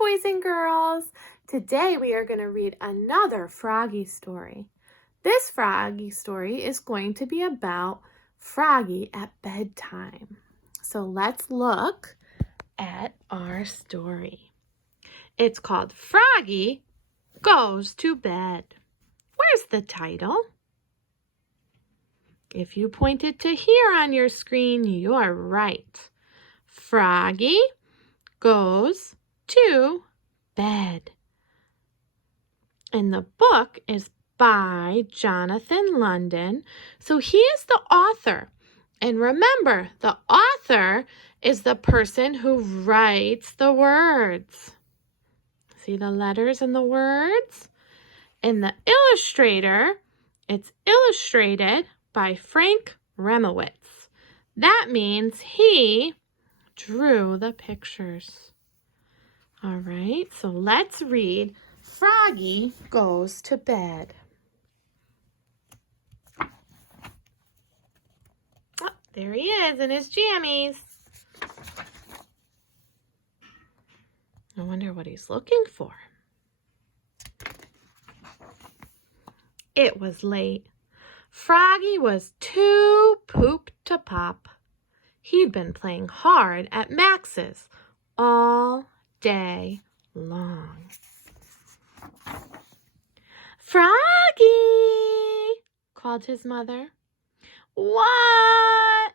boys and girls. Today we are going to read another Froggy story. This Froggy story is going to be about Froggy at bedtime. So let's look at our story. It's called Froggy Goes to Bed. Where's the title? If you pointed to here on your screen, you are right. Froggy goes to bed. And the book is by Jonathan London. So he is the author. And remember, the author is the person who writes the words. See the letters and the words? And the illustrator, it's illustrated by Frank Remowitz. That means he drew the pictures. All right, so let's read Froggy Goes to Bed. Oh, there he is in his jammies. I wonder what he's looking for. It was late. Froggy was too pooped to pop. He'd been playing hard at Max's all day long. Froggy, called his mother. What?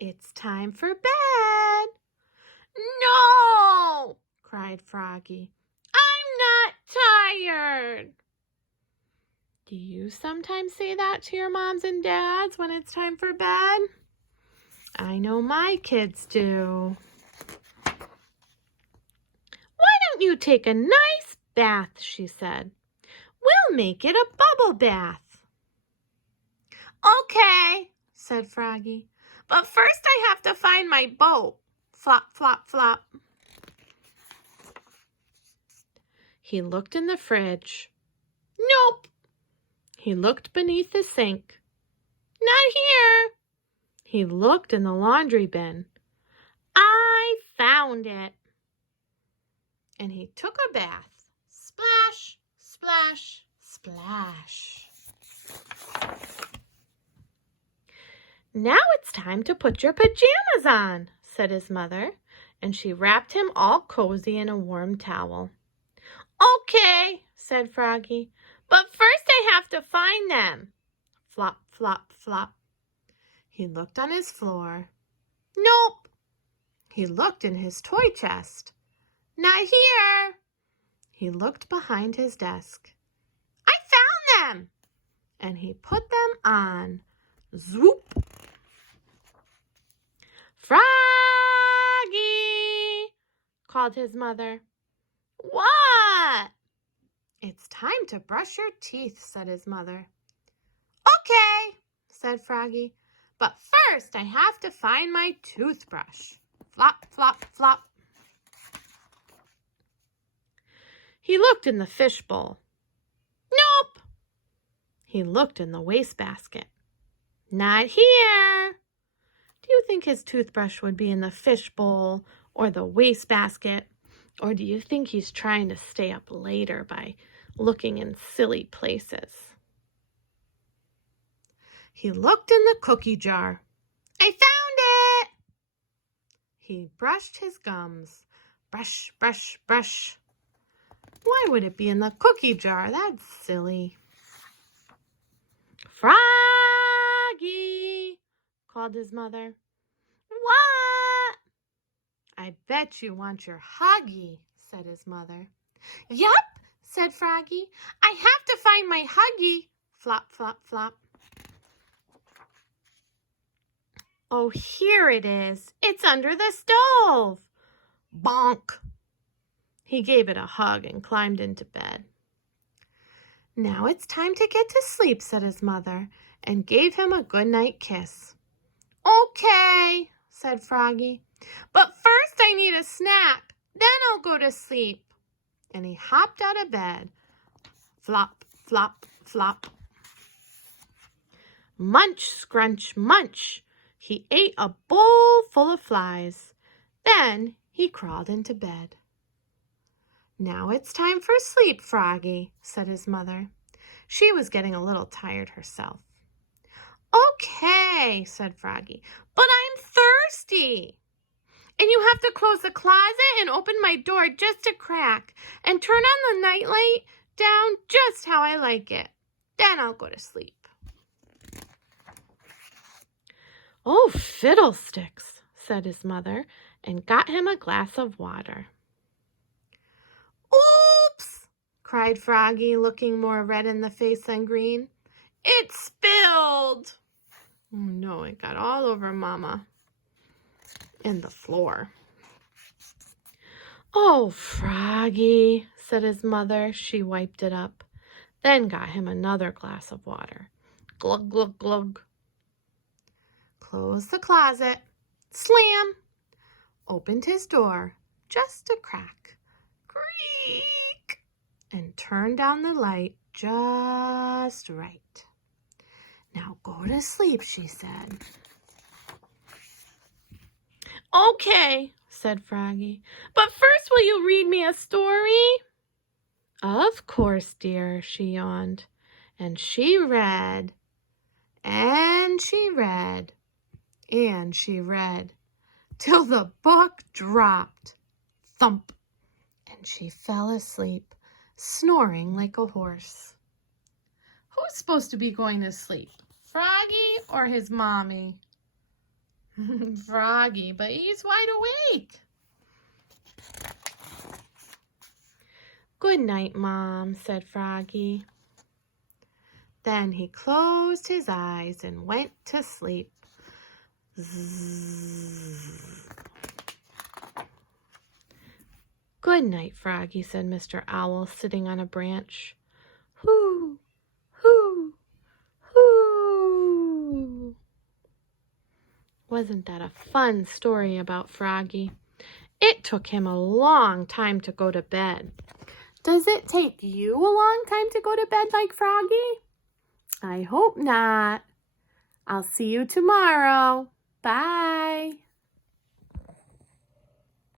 It's time for bed. No, cried Froggy. I'm not tired. Do you sometimes say that to your moms and dads when it's time for bed? I know my kids do. Why don't you take a nice bath, she said. We'll make it a bubble bath. Okay, said Froggy, but first I have to find my boat. Flop, flop, flop. He looked in the fridge. Nope. He looked beneath the sink. Not here. He looked in the laundry bin. I found it. And he took a bath. Splash, splash, splash. Now it's time to put your pajamas on, said his mother, and she wrapped him all cozy in a warm towel. Okay, said Froggy, but first I have to find them. Flop, flop, flop. He looked on his floor. Nope. He looked in his toy chest. Not here. He looked behind his desk. I found them. And he put them on. Zoop. Froggy, called his mother. What? It's time to brush your teeth, said his mother. Okay, said Froggy. But first, I have to find my toothbrush. Flop, flop, flop. He looked in the fishbowl. Nope. He looked in the wastebasket. Not here. Do you think his toothbrush would be in the fishbowl or the wastebasket? Or do you think he's trying to stay up later by looking in silly places? He looked in the cookie jar. I found it! He brushed his gums. Brush, brush, brush. Why would it be in the cookie jar? That's silly. Froggy, called his mother. What? I bet you want your Huggy, said his mother. Yup, said Froggy. I have to find my Huggy. Flop, flop, flop. Oh, here it is. It's under the stove. Bonk. He gave it a hug and climbed into bed. Now it's time to get to sleep, said his mother, and gave him a goodnight kiss. Okay, said Froggy, but first I need a snack. Then I'll go to sleep. And he hopped out of bed. Flop, flop, flop. Munch, scrunch, munch. He ate a bowl full of flies. Then he crawled into bed. "Now it's time for sleep, Froggy," said his mother. She was getting a little tired herself. "Okay," said Froggy, "but I'm thirsty. And you have to close the closet and open my door just a crack and turn on the nightlight down just how I like it. Then I'll go to sleep." "Oh, fiddlesticks," said his mother, and got him a glass of water. "Oops!" cried Froggy, looking more red in the face than green. "It spilled!" Oh no, it got all over Mama and the floor. "Oh, Froggy," said his mother. She wiped it up, then got him another glass of water. Glug, glug, glug. Closed the closet. Slam! Opened his door, just a crack. Creak! And turned down the light just right. "Now go to sleep," she said. "Okay," said Froggy, "but first will you read me a story?" "Of course, dear," she yawned. And she read, and she read, and she read, till the book dropped. Thump! And she fell asleep, snoring like a horse. Who's supposed to be going to sleep? Froggy or his mommy? Froggy, but he's wide awake. "Good night, Mom," said Froggy. Then he closed his eyes and went to sleep. Zzz. "Good night, Froggy," said Mr. Owl, sitting on a branch. "Hoo, hoo, hoo." Wasn't that a fun story about Froggy? It took him a long time to go to bed. Does it take you a long time to go to bed like Froggy? I hope not. I'll see you tomorrow. Bye.